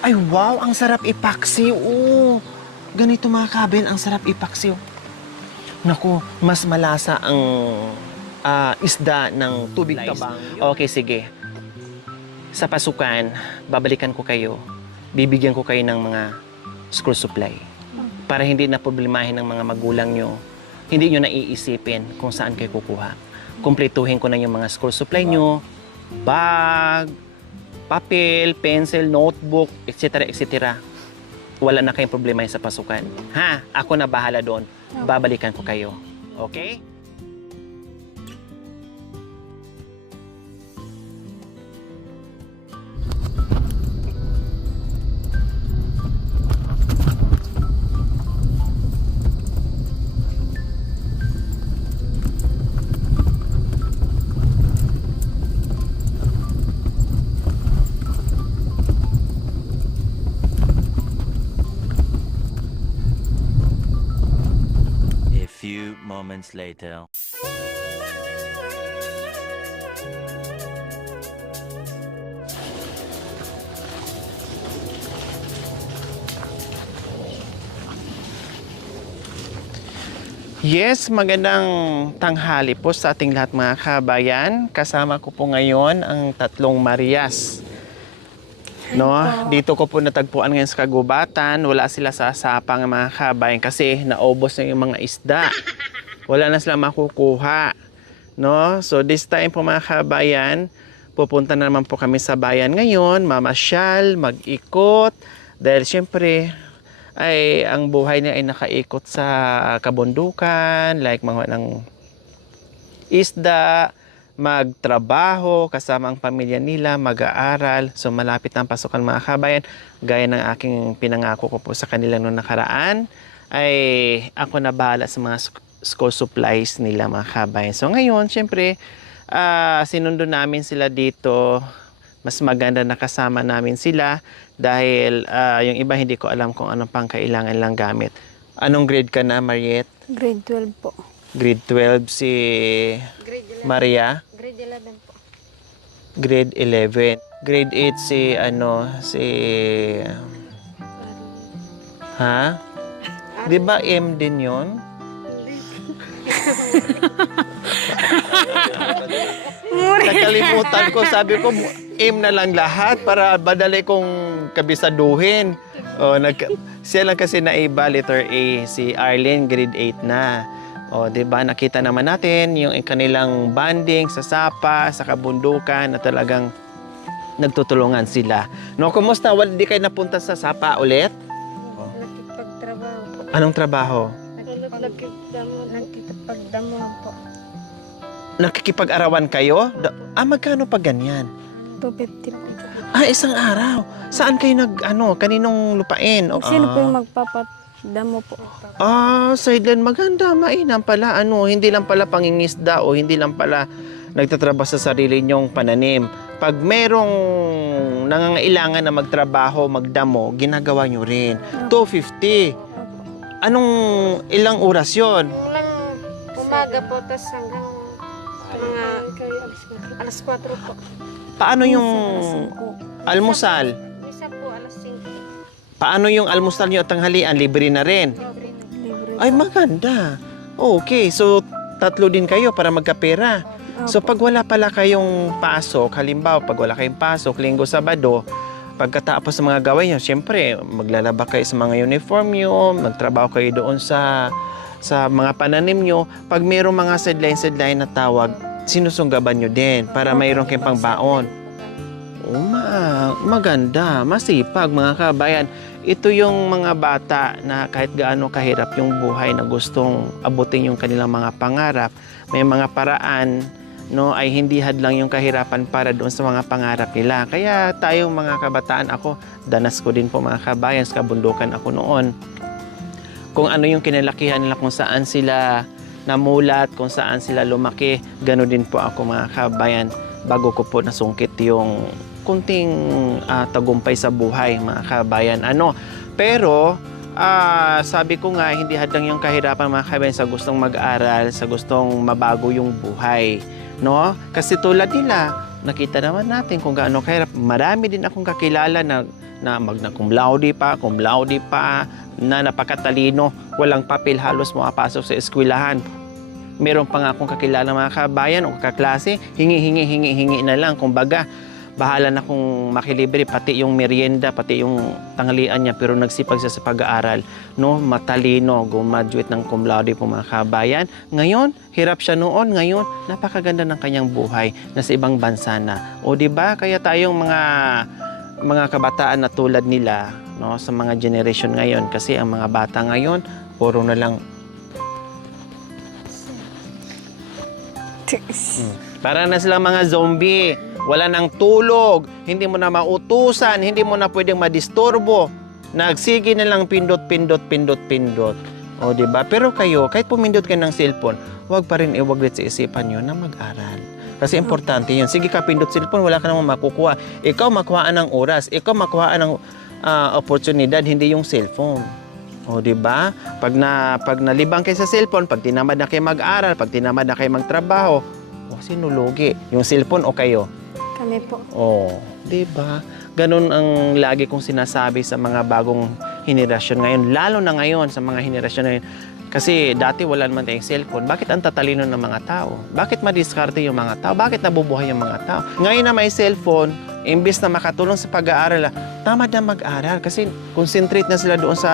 Ay, wow! Ang sarap ipaksiw. Oh. Ganito mga kabin, ang sarap ipaksiw. Naku, mas malasa ang isda ng tubig tabang. Okay, sige. Sa pasukan, babalikan ko kayo. Bibigyan ko kayo ng mga school supply. Para hindi na problemahin ng mga magulang nyo. Hindi nyo naiisipin kung saan kayo kukuha. Kumpletuhin ko na yung mga school supply nyo, bag, papel, pencil, notebook, etc. etc. Wala na kayong problema sa pasukan. Ha? Ako na bahala doon. Babalikan ko kayo. Okay? A few moments later. Yes, magandang tanghali po sa ating lahat mga kabayan. Kasama ko po ngayon ang tatlong Marias. No, dito ko po natagpuan ngayon sa kagubatan. Wala sila sa sapang mga kabayan kasi naubos na yung mga isda. Wala na sila makukuha. No? So this time po mga kabayan, pupunta na naman po kami sa bayan ngayon, mamasyal, mag-ikot. Dahil siyempre, ay ang buhay niya ay nakaikot sa kabundukan, like mga ng isda, magtrabaho, kasama ang pamilya nila, mag-aaral. So malapit ang pasukan mga kabayan. Gaya ng aking pinangako ko po sa kanila noong nakaraan, ay ako na bahala sa mga school supplies nila mga kabayan. So ngayon, syempre, sinundo namin sila dito. Mas maganda na kasama namin sila dahil yung iba hindi ko alam kung anong pang kailangan lang gamit. Anong grade ka na, Mariette? Grade 12 po. Grade 12 si Grade 11. Maria? Grade 11 po. Grade 11. Grade 8 si ha? 'Di ba M din 'yon? Nakalimutan ko, sabi ko M na lang lahat para badali kong kabisaduhin. Siya lang kasi naiba, letter A, si Arlene grade 8 na. O, 'di ba? Nakita naman natin yung kanilang bonding sa sapa, sa kabundukan na talagang nagtutulungan sila. No, kumusta? Di kayo napunta sa sapa ulit? Nakipagtrabaho po. Anong trabaho? Nakipagdamuhan po. Nakikipag-arawan kayo? Magkano pa ganyan? 250 po. Isang araw. Saan kayo kaninong lupain? Sino po yung magpapadamo po? Sideline, maganda, mainam pala. Hindi lang pala pangingisda o hindi lang pala nagtatrabaho sa sarili nyong pananim. Pag merong nangangailangan na magtrabaho, magdamo, ginagawa nyo rin. 250. Anong ilang oras yun? Walang umaga po, tas hanggang mga alas 4 po. Paano yung almusal? Isa po, alas 5. Paano yung almusal nyo at tanghalian? Libre na rin. Libre. Ay, maganda. Okay, so tatlo din kayo para magkapera. So pag wala pala kayong pasok, halimbawa pag wala kayong pasok, Linggo, Sabado, pagkatapos ng mga gawain nyo, siyempre maglalaba kayo sa mga uniform nyo, magtrabaho kayo doon sa mga pananim nyo. Pag mayroong mga sideline na tawag, sinusunggaban nyo din para mayroong kayong pangbaon. Maganda, masipag mga kabayan. Ito yung mga bata na kahit gaano kahirap yung buhay na gustong abutin yung kanilang mga pangarap, may mga paraan, no, ay hindi hadlang yung kahirapan para doon sa mga pangarap nila. Kaya tayong mga kabataan, ako, danas ko din po mga kabayan, sa kabundukan ako noon. Kung ano yung kinalakihan nila, kung saan sila namulat, kung saan sila lumaki, gano'n din po ako mga kabayan, bago ko po nasungkit yung kunting tagumpay sa buhay mga kabayan. Pero sabi ko nga, hindi hadlang yung kahirapan mga kabayan sa gustong mag-aral, sa gustong mabago yung buhay. No? Kasi tulad nila, nakita naman natin kung gaano kahirap. Marami din akong kakilala na na magna cum laude pa, na napakatalino, walang papel halos mapasok sa eskwelahan. Meron pa nga akong kakilala mga kabayan o kaklase, hingi na lang. Kumbaga, bahala na kung makilibre, pati yung merienda, pati yung tanghalian niya, pero nagsipag siya sa pag-aaral, no? Matalino, graduate ng cum laude po mga kabayan. Ngayon, hirap siya noon, ngayon, napakaganda ng kanyang buhay, nasa ibang bansa na. O di ba? Kaya tayong mga kabataan na tulad nila, no, sa mga generation ngayon, kasi ang mga bata ngayon, puro na lang para na silang mga zombie. Wala nang tulog, hindi mo na mautusan, hindi mo na pwedeng madisturbo. Nagsige na lang pindot. O, di ba? Pero kayo, kahit pumindot kayo ng cellphone, wag pa rin iwaglit sa isipan nyo na mag-aral. Kasi importante yun. Sige ka, pindot cellphone, wala ka namang makukuha. Ikaw makuhaan ng oras, ikaw makuhaan ng oportunidad, hindi yung cellphone. O, di ba? Pag nalibang kayo sa cellphone, pag tinamad na kayo mag-aral, pag tinamad na kayo magtrabaho, sino lugi? Yung cellphone o kayo? Kami po. Oh, 'di ba? Ganun ang lagi kong sinasabi sa mga bagong henerasyon ngayon, lalo na ngayon sa mga henerasyon ngayon. Kasi dati wala naman tayong cellphone. Bakit ang tatalino ng mga tao? Bakit madiskarte yung mga tao? Bakit nabubuhay yung mga tao? Ngayon na may cellphone, imbes na makatulong sa pag-aaral, tamad na mag-aral kasi concentrate na sila doon sa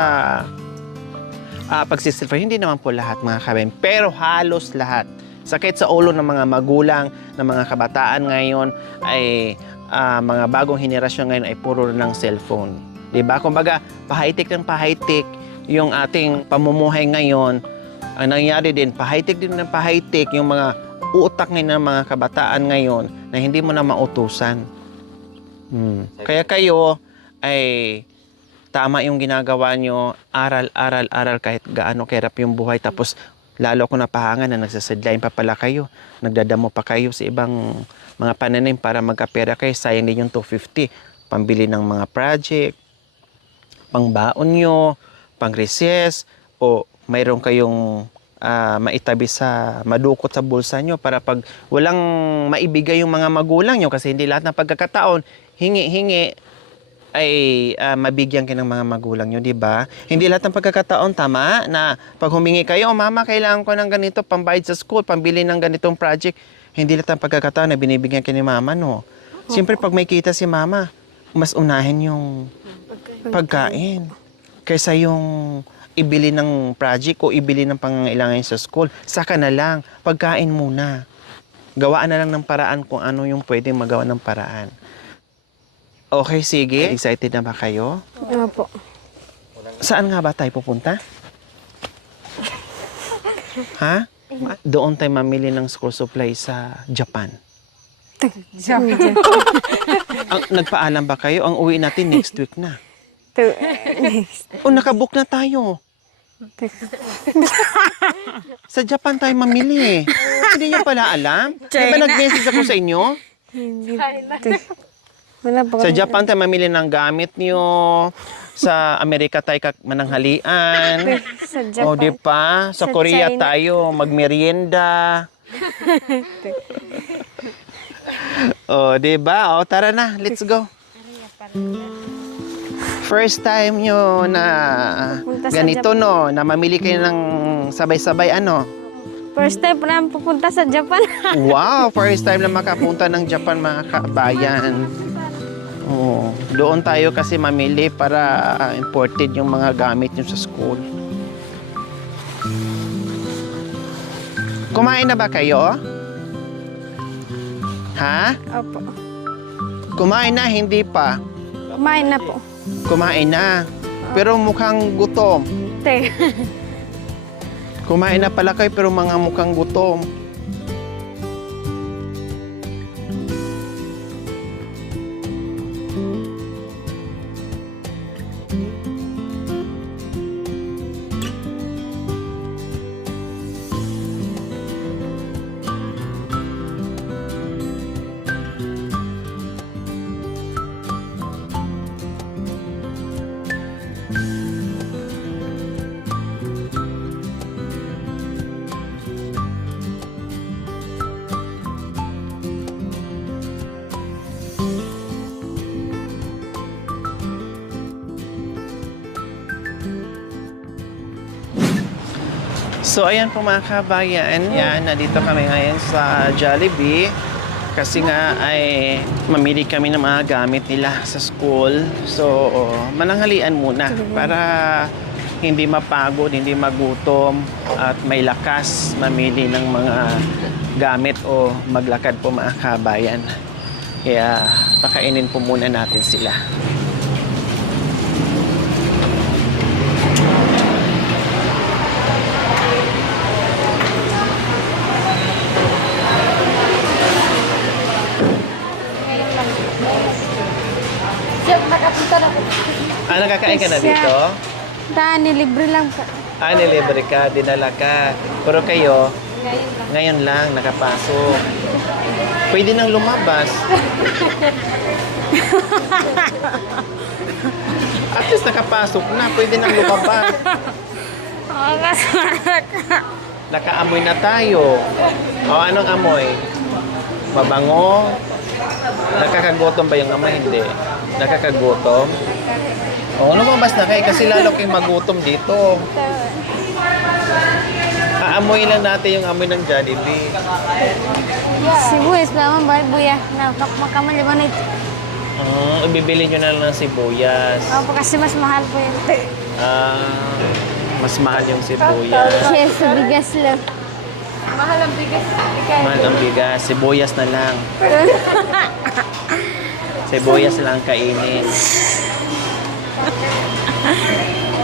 pagsisilver. Hindi naman po lahat mga kabayan, pero halos lahat. Sakit sa ulo ng mga magulang, ng mga kabataan ngayon ay mga bagong henerasyon ngayon ay puro ng cellphone. Diba? Kumbaga, pahaitik ng pahaitik yung ating pamumuhay ngayon. Ang nangyari din, pahaitik din ng pahaitik yung mga utak ngayon ng mga kabataan ngayon na hindi mo na mautusan. Kaya kayo ay tama yung ginagawa nyo, aral kahit gaano kahirap yung buhay. Tapos lalo ko napahangan na nagsasadlain pa pala kayo. Nagdadamo pa kayo sa ibang mga pananim para magkapera kayo. Sayang din yung 250. Pambili ng mga project, pangbaon nyo, pang recess, o mayroon kayong maitabi sa madukot sa bulsa nyo para pag walang maibigay yung mga magulang nyo kasi hindi lahat ng pagkakataon, hingi ay mabigyan kayo ng mga magulang nyo, di ba? Hindi lahat ng pagkakataon, tama, na pag humingi kayo, mama, kailangan ko ng ganito, pambayad sa school, pambili ng ganitong project. Hindi lahat ng pagkakataon na binibigyan kayo ni mama, no? Siyempre, pag may kita si mama, mas unahin yung pagkain kaysa yung ibili ng project o ibili ng pangangailangan sa school. Saka na lang, pagkain muna. Gawaan na lang ng paraan kung ano yung pwedeng magawa ng paraan. Okay, sige. Excited na ba kayo? Opo. Saan nga ba tayo pupunta? Ha? Doon tayo mamili ng school supply sa Japan. Nagpaalam ba kayo? Ang uwi natin next week na. O, nakabook na tayo. Sa Japan tayo mamili. Hindi niyo pala alam? Di ba nag-message ako sa inyo? Sa Japan tayo mamili ng gamit niyo. Sa Amerika tayo mananghalian. Sa Japan. O, di pa? Sa Korea China tayo magmerienda. O, di ba? O, tara na. Let's go. First time nyo na Punta sa ganito, Japan. no? Na mamili kayo ng sabay-sabay, ano? First time po namin pupunta sa Japan. Wow! First time na makapunta ng Japan, mga kabayan. Oh, doon tayo kasi mamili para imported yung mga gamit nyo sa school. Kumain na ba kayo? Ha? Opo. Kumain na, hindi pa. Kumain na po. Kumain na. Pero mukhang gutom. Te. Kumain na pala kayo pero mga mukhang gutom. So ayan po mga kabayan, yan, nandito kami ngayon sa Jollibee kasi nga ay mamili kami ng mga gamit nila sa school. So mananghalian muna para hindi mapagod, hindi magutom at may lakas mamili ng mga gamit o maglakad po mga kabayan. Kaya pakainin po muna natin sila. Siya, nakapunta na po. Nakakain ka na dito? Dani, libre lang po. Nilibre ka, dinala ka. Pero kayo, Ngayon lang. ngayon lang nakapasok. Pwede nang lumabas. At least nakapasok na, pwede nang lumabas. Oo, kasama ka. Nakaamoy na tayo. O, anong amoy? Mabango? Nakakagutom ba yung amoy? Hindi. Nakakagutom? O, lumabas na kayo kasi lalo kayong magutom dito. Aamoy lang natin yung amoy ng Jollibee. Sibuyas pa naman, bakit buya? Makamal naman ito. Ibibili nyo na lang ng sibuyas. Opo, kasi mas mahal po yun. Mas mahal yung sibuyas. Yes, sa bigas lang. Mahal ang bigas. Mahal ang bigas. Sibuyas na lang. Sibuyas lang kainin.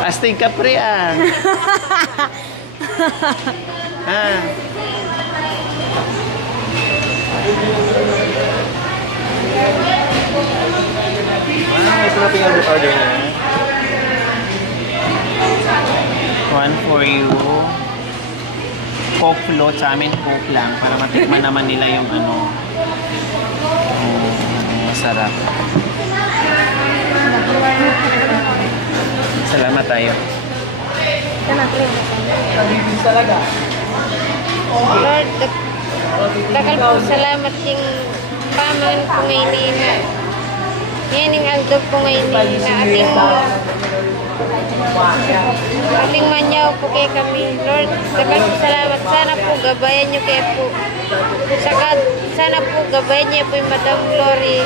Astig ka pre ah. Ha? May sarap yung order niya. One for you. Coke float sa amin, Coke lang. Para matikman naman nila yung ano. Masarap. Salamat tayo. Lord, dakal po salamat yung paman po ngayon na yan yung aldog po ngayon na ating manyaw po kay kami. Lord, dakal po salamat. Sana po gabayan nyo kay po. Sana po gabayan niyo po yung Madam Glory.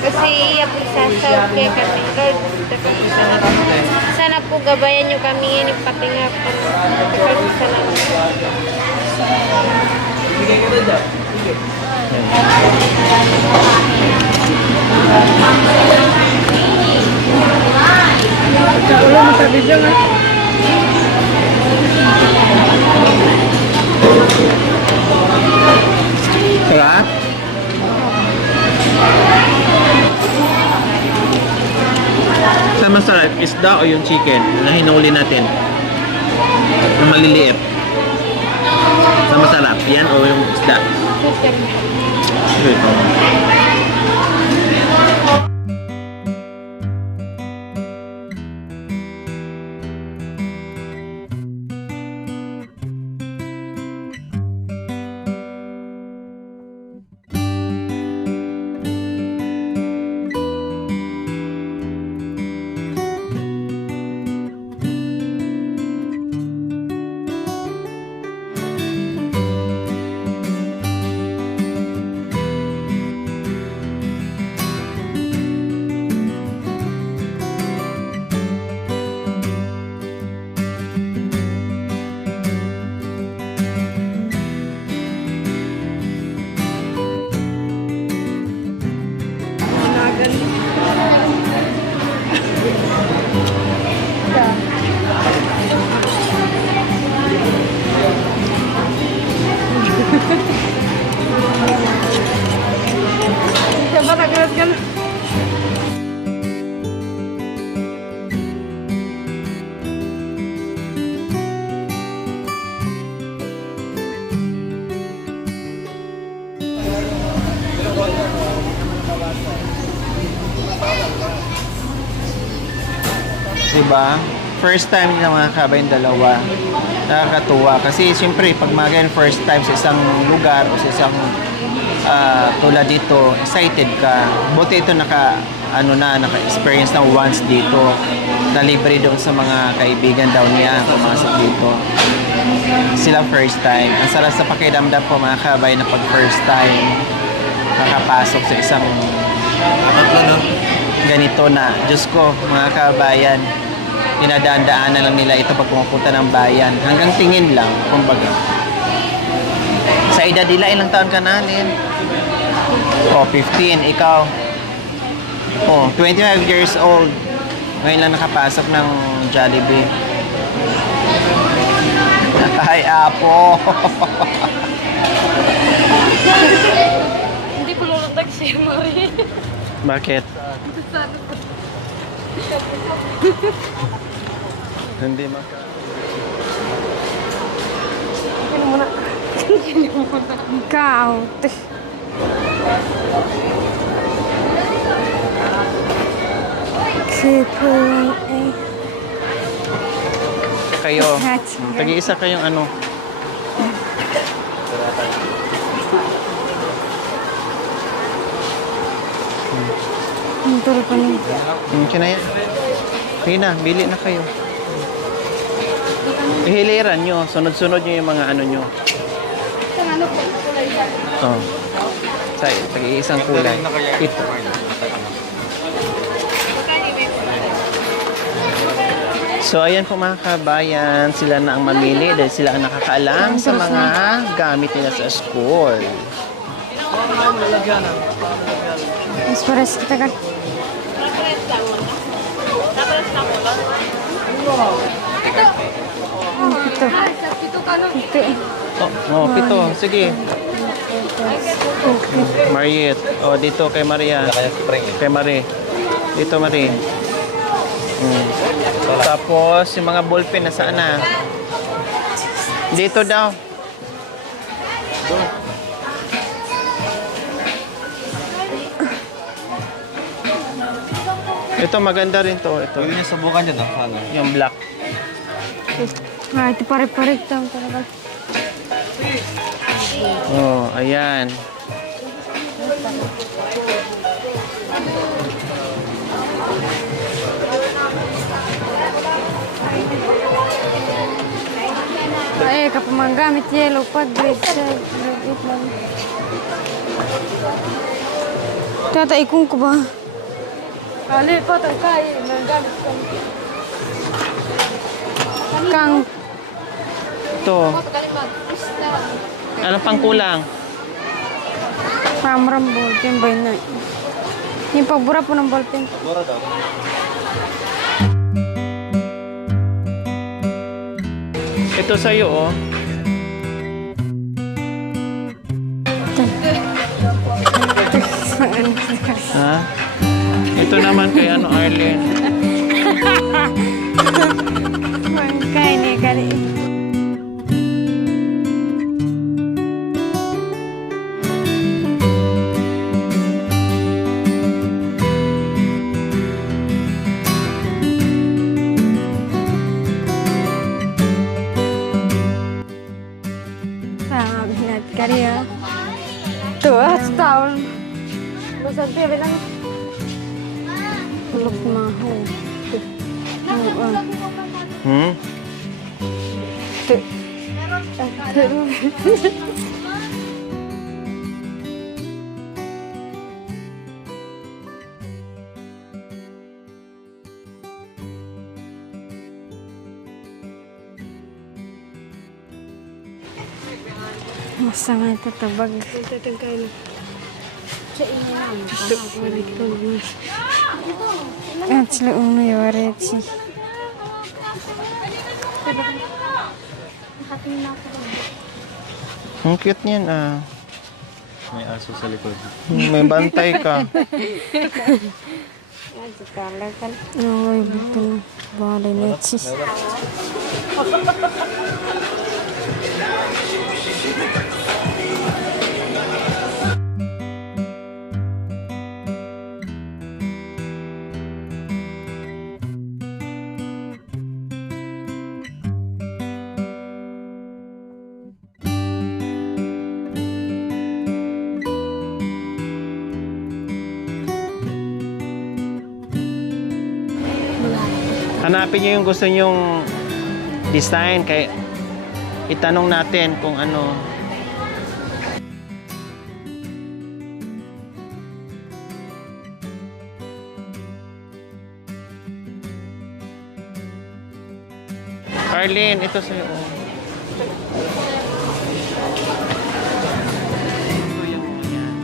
Kasi iya po sasaw kay kami. Lord, dakal po salamat. Sana po gabayan nyo kami yan yung patingap. Dakal po salamat. Sarap? Sa masarap, isda o yung chicken na hinuli natin? Na maliliit. Sa masarap, yan o yung isda? Ito. Diba? First time nila mga kabayan dalawa. Nakakatuwa. Kasi siyempre, pag mga ganyan, first time sa isang lugar o sa isang tulad dito, excited ka. Buti ito naka-experience na once dito. delivery doon sa mga kaibigan daw niya pumasok dito. Sila first time. Ang sarap sa pakiramdam po mga kabay na pag first time makapasok sa isang ganito na. Diyos ko, mga kabayan, dinadaan-daanan lang nila ito pag pumupunta ng bayan. Hanggang tingin lang, kumbaga. Sa edad nila, ilang taon ka na, Lynn? Oh, 15. Ikaw? Oh, 25 years old. Ngayon lang nakapasok ng Jollibee. Ay, apo! Hindi ko lulundag si Marie. Bakit? Hindi maka... Ikaw. Kayo, tag-iisa kayong ano? Turo pa niyo. Okay na yan. Sige na, bili na kayo. Ihiliran nyo, sunod-sunod nyo yung mga ano nyo. Oh. Sa tag-iisang kulay. Ito. So, ayan po mga kabayan, sila na ang mamili dahil sila ang nakakaalam sa mga gamit nila sa school. Mas pares kita kan. Ito. Oh, pito. Sige. Mariet. Oh, dito kay Maria. Kay Marie. Dito, Marie. Tapos, yung mga ballpen, nasaan na? Dito daw. Ito, maganda rin to. Ito. Yung subukan niya daw. Ano? Yung black. Ito pare-pare talaga. Oh, ayan. Kapag mga gamit yellow pag grade 7, grade 8 lang. Tataikong ko ba? Ali pa tang kay mga gamit kang. Kang Ito. Ano pang kulang? ramrambo, yung bay na. Yung pagbura po ng ballpen. Bora daw. Ito sa'yo, oh. Ha? Ito naman kay ano, Arlene. Kaya ni gali. Binat kariya. Tuh, setahun. Basta dia bilang peluk mahu. Hmm? Tuh. Masa nga ito tabag. Tatagkay na. Sa ina lang. Balik ko. At sila uno yung waretsi. Ang cute niyan, ah. May aso sa likod. May bantay ka. Oo, ito na. Balay na sis. Hanapin niyo yung gusto nyong design. Kaya itanong natin kung ano. Arlene, ito sa'yo. Oh. Ito yung yan.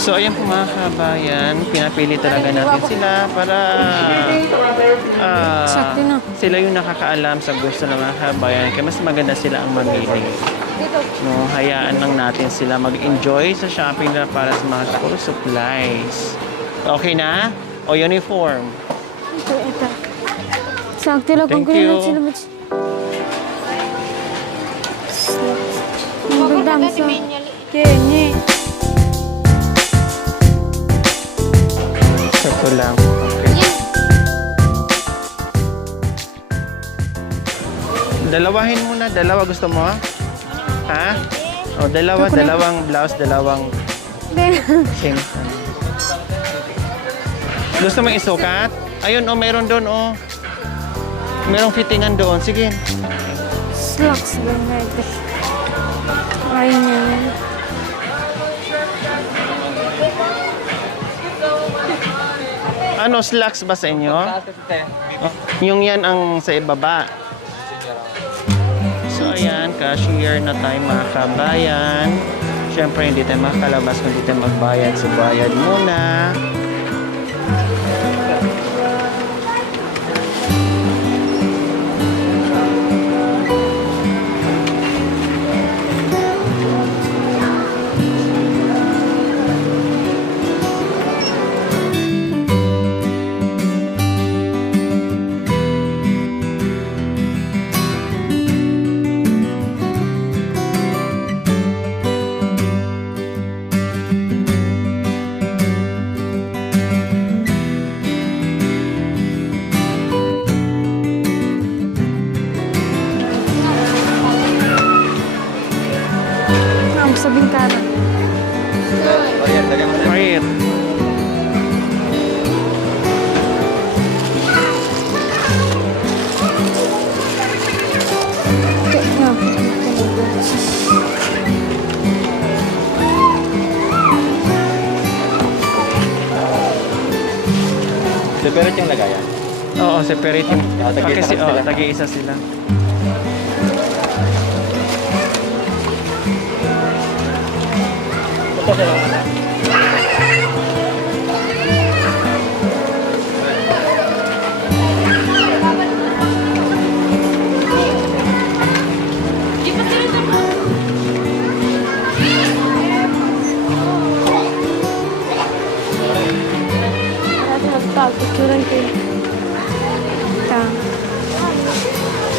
So, ayan po mga kabayan, pinapili talaga natin sila para Sakto na. sila yung nakakaalam sa gusto ng mga kabayan. Kaya mas maganda sila ang mamili. No, hayaan lang natin sila mag-enjoy sa shopping nila para sa mga school supplies. Okay na? O uniform? Ito. Sakto lang kung Thank you. kunin sila. Magdam sa Kenny. Sakto lang. Okay. Dalawahin mo na. Dalawa gusto mo? Ha? O, dalawang blouse, dalawang same. Gusto mo isukat? Ayun, oh, meron doon, oh. Merong fittingan doon. Sige. Slacks lang ito. Ay niya. Ano, slacks ba sa inyo? Oh, yung yan ang sa ibaba. So, ayan, cashier na tayo mga kabayan. Siyempre, hindi tayo makalabas kung hindi tayo magbayad. So, bayad muna. Ang sa bintana. Quiet. Separate yung lagayan. Oo, separate yung... Tagi-isa Kasi, sila. tagi-isa sila. Picturean ko yun.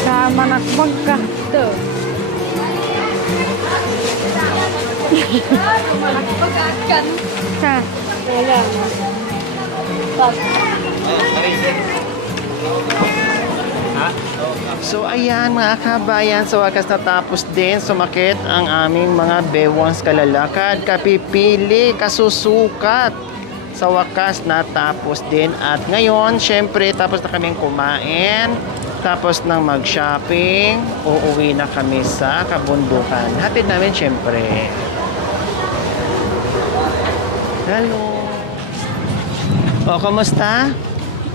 Sa manakbag ka. Ito. Manakbag-akan. Ha? Wala. So ayan mga kabayan, sa wakas natapos din sumakit ang aming mga bewans kalalakad, kapipili, kasusukat. Sa wakas natapos din at ngayon syempre tapos na kaming kumain, tapos nang mag-shopping, uuwi na kami sa kabundukan. Hatid namin syempre. Hello. O, kamusta?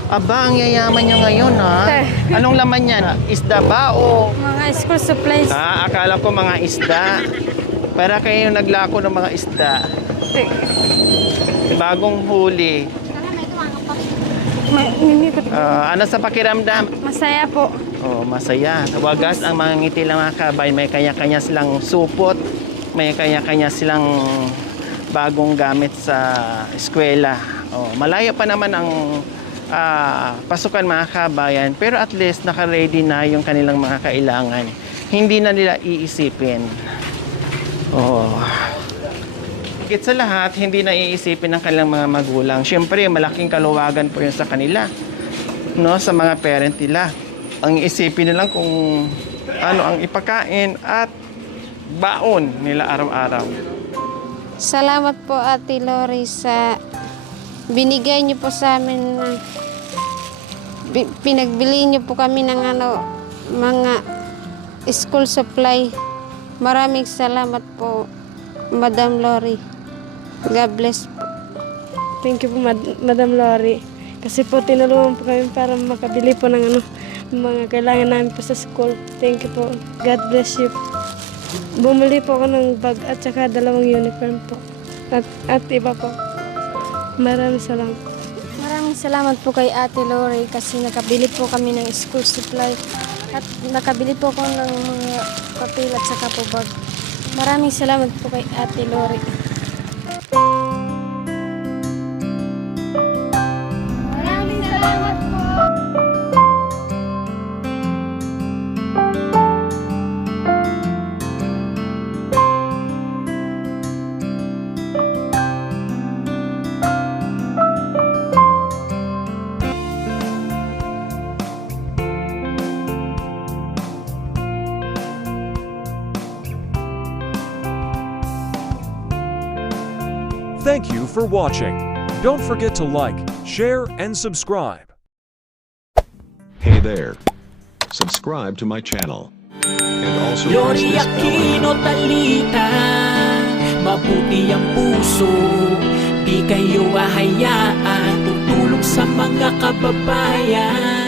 Aba, ang yayaman nyo ngayon, ha? Anong laman yan? Isda ba o... Mga school supplies. Akala ko mga isda. Para kayo naglako ng mga isda. Bagong huli. Ano sa pakiramdam? Masaya po. Oh, masaya. Wagas ang mga ngiti lang mga kabay. May kanya-kanya silang supot. May kanya-kanya silang bagong gamit sa eskwela. Oh, malayo pa naman ang pasukan mga kabayan, pero at least naka-ready na yung kanilang mga kailangan. Hindi na nila iisipin. Oh. Higit sa lahat, hindi na iisipin ng kanilang mga magulang. Siyempre, malaking kaluwagan po yun sa kanila, no, sa mga parent nila. Ang iisipin nila kung ano ang ipakain at baon nila araw-araw. Salamat po Ate Lori sa binigay niyo po sa amin na pinagbili niyo po kami ng mga school supply. Maraming salamat po Madam Lori. God bless po. Thank you po, Madam Lori. Kasi po tinulungan po kami para makabili po ng mga kailangan namin po sa school. Thank you po. God bless you. Bumili po ako ng bag at saka 2 uniform po. At iba po. Maraming salamat. Maraming salamat po kay Ate Lori kasi nakabili po kami ng school supply at nakabili po ako ng mga papel at saka po bag. Maraming salamat po kay Ate Lori. Maraming salamat po. Thank you for watching. Don't forget to like, share, and subscribe. Hey there. Subscribe to my channel. And also press Lori this bell Aquino icon. Talita, mabuti ang puso, di kayo hahayaan, tutulong sa mga kababayan.